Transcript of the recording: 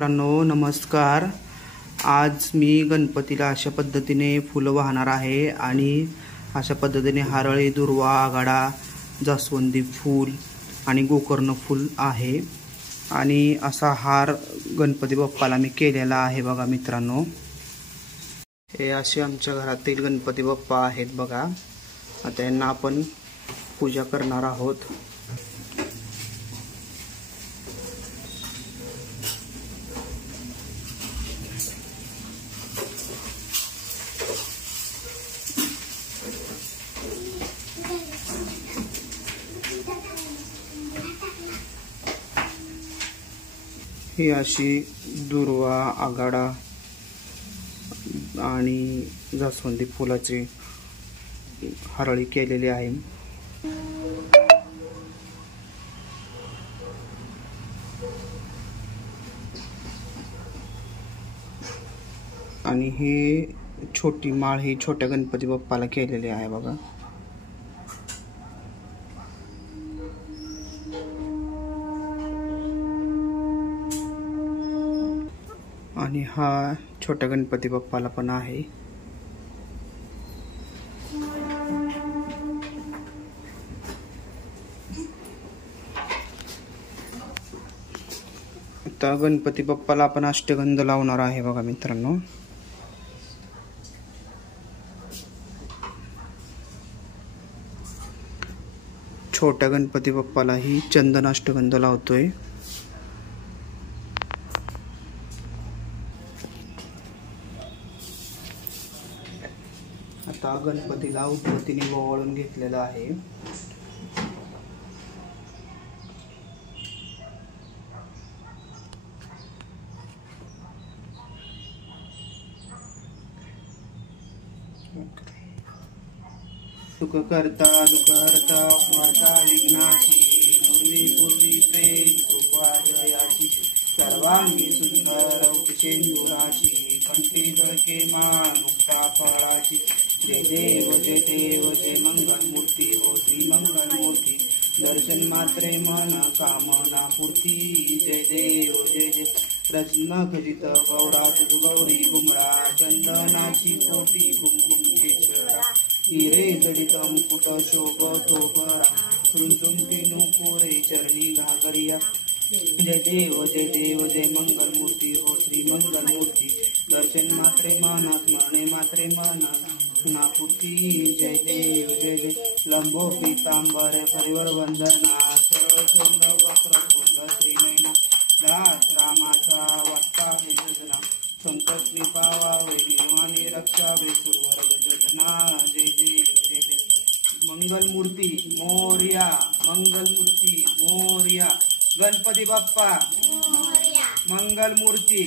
मित्रांनो नमस्कार। आज मी गणपतीला अशा पद्धतीने फुलं वाहणार आहे आणि अशा पद्धतीने हरळी, दुर्वा, आघाडा, जास्वंदी फूल आणि गोकर्ण फूल आहे आणि असा हार गणपती बाप्पाला मी केलेला आहे। बघा मित्रांनो, हे असे आमच्या घरातील गणपती बाप्पा आहेत बघा। आता यांना आपण पूजा करणार आहोत। ही अशी दुर्वा, आघाडा आणि जास्वंदी फुलाची हरळी केलेली आहे। आणि ही छोटी माळ ही छोट्या गणपती बाप्पाला केलेली आहे बघा। आणि हा छोट्या गणपती बाप्पाला पण आहे। आता गणपती बाप्पाला आपण अष्टगंध लावणार आहे बघा मित्रांनो। छोट्या गणपती बाप्पाला ही चंदन अष्टगंध लावतोय। आता गणपतीला उदबत्तीने ओवाळून घेतलेला आहे। सुख करता दुख हरता वार्ता विघ्नाची, पूर्वी पूर्वी प्रेम कृपा जयाची, सर्वांगी सुंदर उपशेंदुराची, कंठी जळके मान मुक्ता फळाची। जय देव जय देव जय मंगल मूर्ती हो श्री मंगल मूर्ती, दर्शन मात्रे मन कामना पूर्ती। जय देव जय जय रत्न खचित गौडा गौरी गुमरा, चंदनाची कोटी कुमकुम केशरा, हिरे जडित मुकुट शोभतो बरा, रुंजुंकी नुपुरे चरणी घागरिया। जय देव जय मंगल मूर्ती हो श्री मंगल मूर्ती, दर्शन मात्रे मनात मने मात्रे मना नापूर्ती। जय देव जय लंबो पीतांबर परिवर वंदना, सर्व सुंदर वक्र श्रीनयना, दास रामाचा वार्ता हे योजना, संकट निपावावे निवानी रक्षावे सुरवर गजना। जय देव मंगल मूर्ती मोरया, मंगल मूर्ती मोरया, गणपती बाप्पा मंगल मूर्ती।